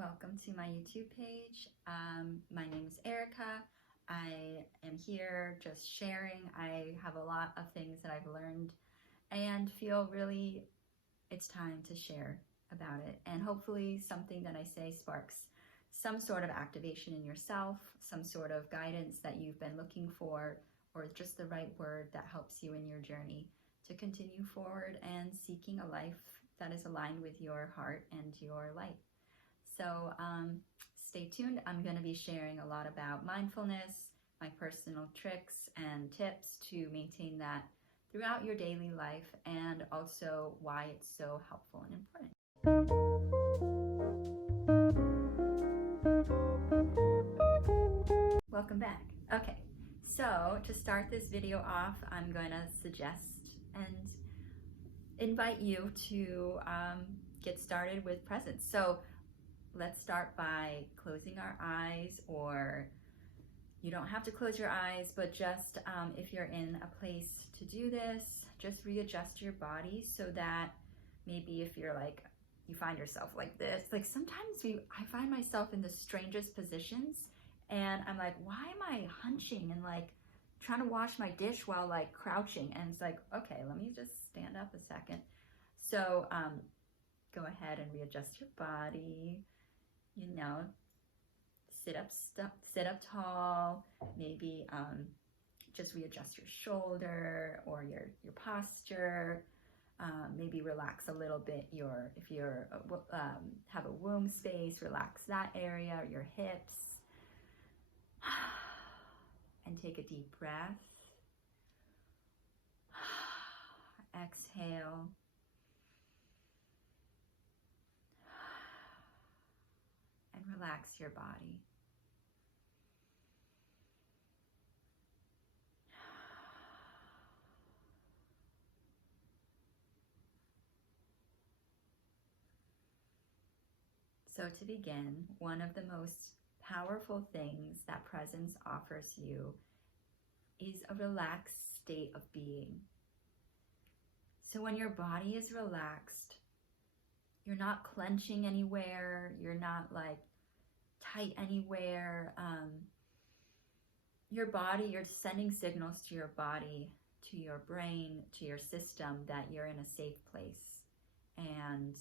welcome to my YouTube page. My name is Erica. I am here just sharing. I have a lot of things that I've learned and feel really it's time to share about it. And hopefully something that I say sparks some sort of activation in yourself, some sort of guidance that you've been looking for, or just the right word that helps you in your journey to continue forward and seeking a life that is aligned with your heart and your light. So stay tuned. I'm going to be sharing a lot about mindfulness, my personal tricks and tips to maintain that throughout your daily life, and also why it's so helpful and important. Welcome back. Okay, so to start this video off, I'm going to suggest and invite you to get started with presence. So let's start by closing our eyes, or you don't have to close your eyes, but just if you're in a place to do this, just readjust your body so that maybe if you're like, you find yourself like this, like sometimes I find myself in the strangest positions and I'm like, why am I hunching and like trying to wash my dish while like crouching? And it's like, okay, let me just stand up a second. So go ahead and readjust your body. You know, sit up tall, maybe just readjust your shoulder or your posture. Maybe relax a little bit if you're have a womb space, relax that area, your hips. And take a deep breath. Exhale. And relax your body. So to begin, one of the most powerful things that presence offers you is a relaxed state of being. So when your body is relaxed, you're not clenching anywhere, you're not like tight anywhere. Your body, you're sending signals to your body, to your brain, to your system that you're in a safe place. And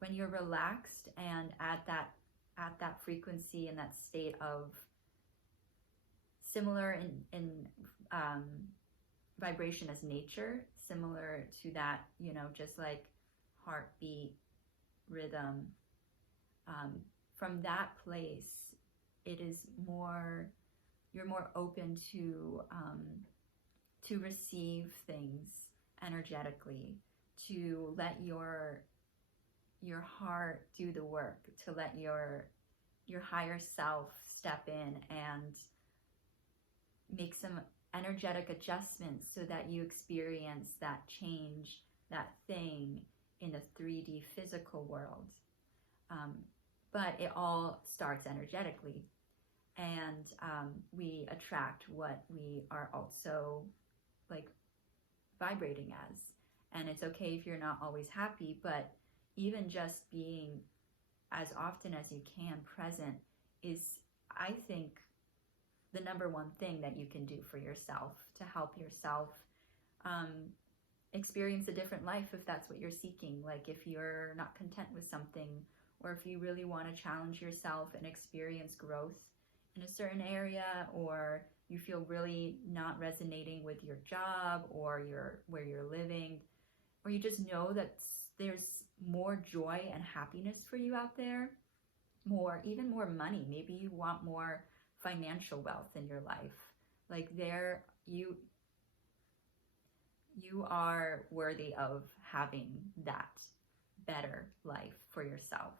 when you're relaxed and at that frequency and that state of similar in vibration as nature, similar to that, just like heartbeat rhythm, from that place, you're more open to receive things energetically, to let your heart do the work, to let your higher self step in and make some energetic adjustments so that you experience that change, that thing in the 3D physical world. But it all starts energetically, and we attract what we are also like vibrating as. And it's okay if you're not always happy, but even just being as often as you can present is, I think, the number one thing that you can do for yourself to help yourself experience a different life if that's what you're seeking. Like if you're not content with something, or if you really want to challenge yourself and experience growth in a certain area, or you feel really not resonating with your job or where you're living, or you just know that there's more joy and happiness for you out there, even more money. Maybe you want more financial wealth in your life. Like you are worthy of having that better life for yourself.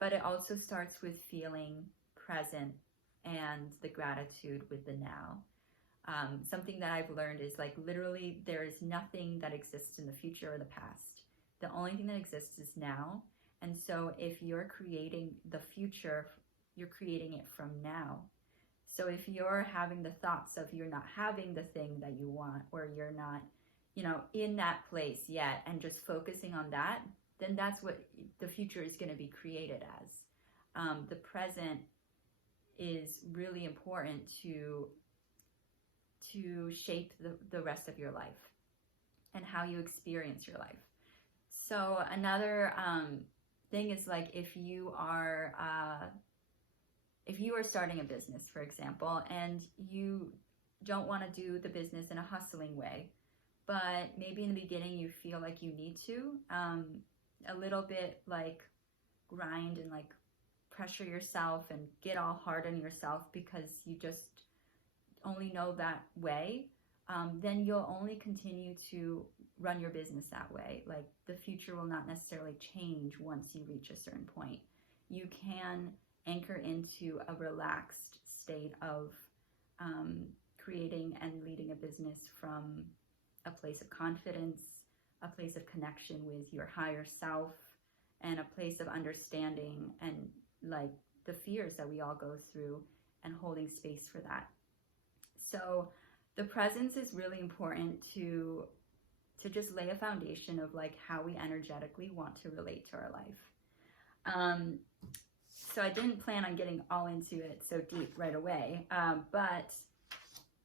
But it also starts with feeling present and the gratitude with the now. Something that I've learned is like literally there is nothing that exists in the future or the past. The only thing that exists is now. And so if you're creating the future, you're creating it from now. So if you're having the thoughts of you're not having the thing that you want, or you're not, in that place yet, and just focusing on that, then that's what the future is going to be created as. The present is really important to shape the rest of your life and how you experience your life. So another thing is, like, if you are starting a business, for example, and you don't want to do the business in a hustling way, but maybe in the beginning you feel like you need to a little bit, like, grind and like pressure yourself and get all hard on yourself because you just only know that way, then you'll only continue to run your business that way. Like, the future will not necessarily change once you reach a certain point. You can anchor into a relaxed state of creating and leading a business from a place of confidence, a place of connection with your higher self, and a place of understanding and, like, the fears that we all go through, and holding space for that. So the presence is really important to just lay a foundation of, like, how we energetically want to relate to our life. So I didn't plan on getting all into it so deep right away, but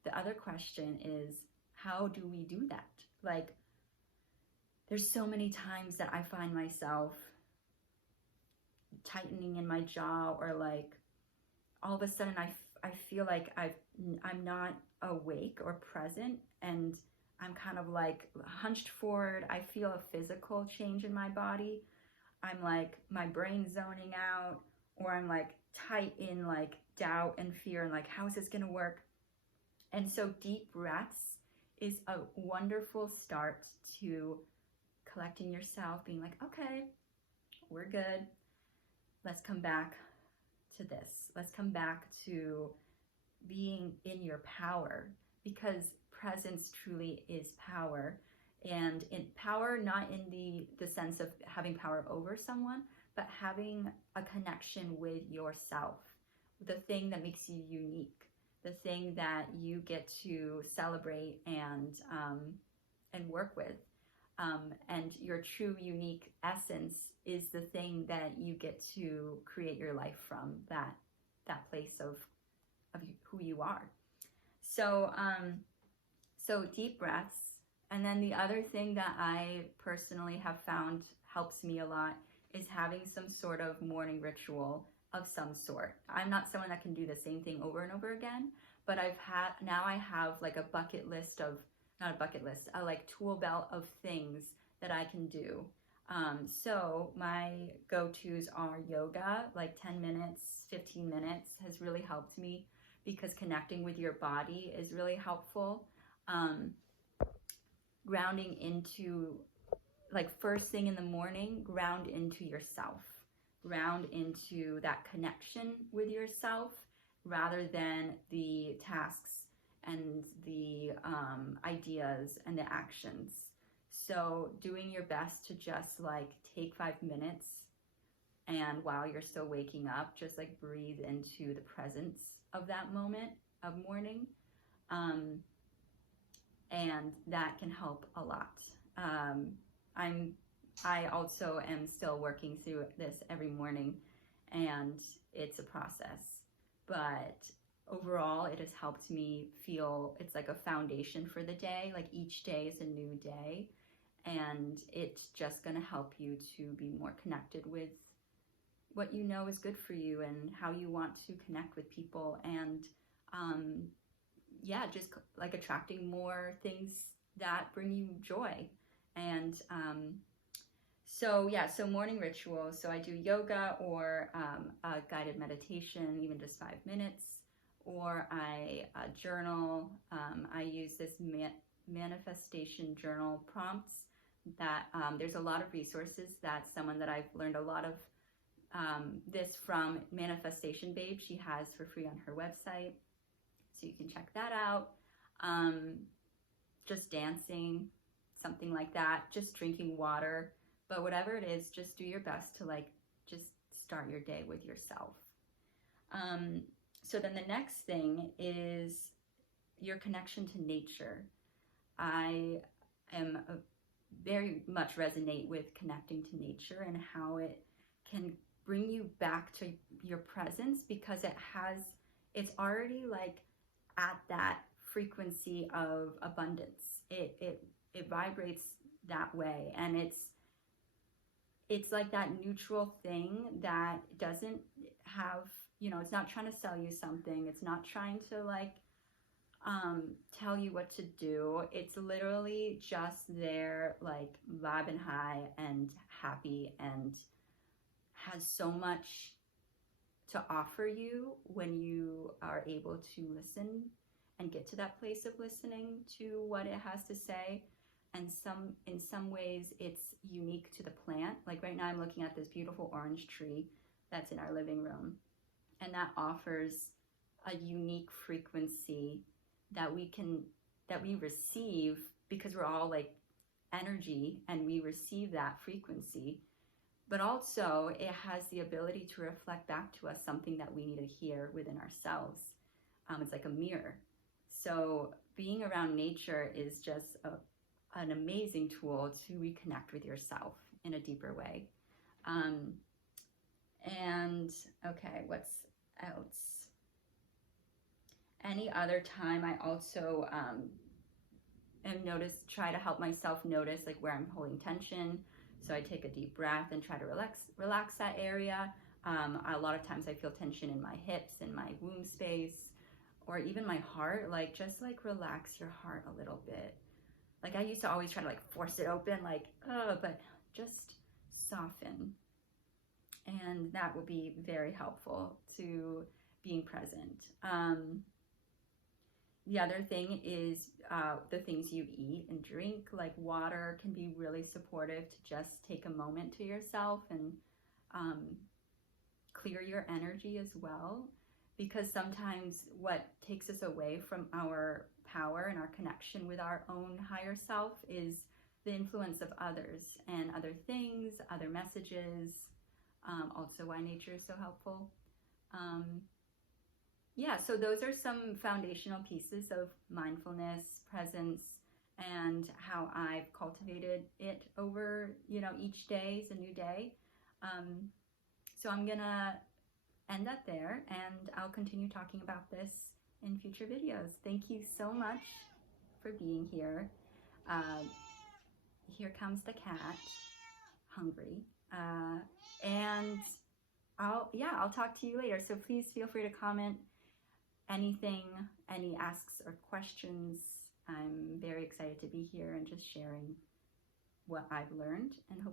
the other question is, how do we do that? Like, there's so many times that I find myself tightening in my jaw, or like all of a sudden I feel like I'm not awake or present, and I'm kind of like hunched forward. I feel a physical change in my body. I'm like, my brain's zoning out, or I'm like tight in like doubt and fear and like, how is this gonna work? And so deep breaths is a wonderful start to collecting yourself, being like, okay, we're good. Let's come back to this. Let's come back to being in your power, because presence truly is power. And in power, not in the sense of having power over someone, but having a connection with yourself, the thing that makes you unique, the thing that you get to celebrate and work with. And your true unique essence is the thing that you get to create your life from, that place of who you are. So deep breaths. And then the other thing that I personally have found helps me a lot is having some sort of morning ritual of some sort. I'm not someone that can do the same thing over and over again, but I have like a bucket list of, not a bucket list, a like tool belt of things that I can do. So my go-tos are yoga, like 10 minutes, 15 minutes has really helped me, because connecting with your body is really helpful. Grounding into, like, first thing in the morning, ground into yourself, ground into that connection with yourself, rather than the tasks and the ideas and the actions. So doing your best to just like take 5 minutes, and while you're still waking up, just like breathe into the presence of that moment of morning. And that can help a lot. I also am still working through this every morning, and it's a process, but overall it has helped me feel it's like a foundation for the day. Like, each day is a new day, and it's just going to help you to be more connected with what you know is good for you and how you want to connect with people, and just like attracting more things that bring you joy. And so morning rituals. So I do yoga, or a guided meditation, even just 5 minutes, or I journal. I use this manifestation journal prompts that there's a lot of resources. That's someone that I've learned a lot of this from, Manifestation Babe. She has for free on her website, so you can check that out. Just dancing, something like that, just drinking water, but whatever it is, just do your best to like just start your day with yourself. So then the next thing is your connection to nature. I am very much resonate with connecting to nature and how it can bring you back to your presence, because it's already like at that frequency of abundance. It vibrates that way, and it's like that neutral thing that doesn't have, it's not trying to sell you something. It's not trying to like tell you what to do. It's literally just there, like vibing high and happy, and has so much to offer you when you are able to listen and get to that place of listening to what it has to say. And in some ways it's unique to the plant. Like right now I'm looking at this beautiful orange tree that's in our living room, and that offers a unique frequency that we receive, because we're all like energy and we receive that frequency. But also it has the ability to reflect back to us something that we need to hear within ourselves. It's like a mirror. So being around nature is just an amazing tool to reconnect with yourself in a deeper way. And okay, what's else? Any other time I also try to help myself notice like where I'm holding tension. So I take a deep breath and try to relax that area. A lot of times I feel tension in my hips, in my womb space, or even my heart. Like just like relax your heart a little bit. Like I used to always try to like force it open, like, but just soften. And that will be very helpful to being present. The other thing is the things you eat and drink. Like water can be really supportive to just take a moment to yourself and clear your energy as well. Because sometimes what takes us away from our power and our connection with our own higher self is the influence of others and other things, other messages. Also why nature is so helpful. Yeah, so those are some foundational pieces of mindfulness, presence, and how I've cultivated it over, each day is a new day. So I'm gonna end that there, and I'll continue talking about this in future videos. Thank you so much for being here. Here comes the cat, hungry. And I'll talk to you later. So please feel free to comment anything, any asks or questions. I'm very excited to be here and just sharing what I've learned, and hope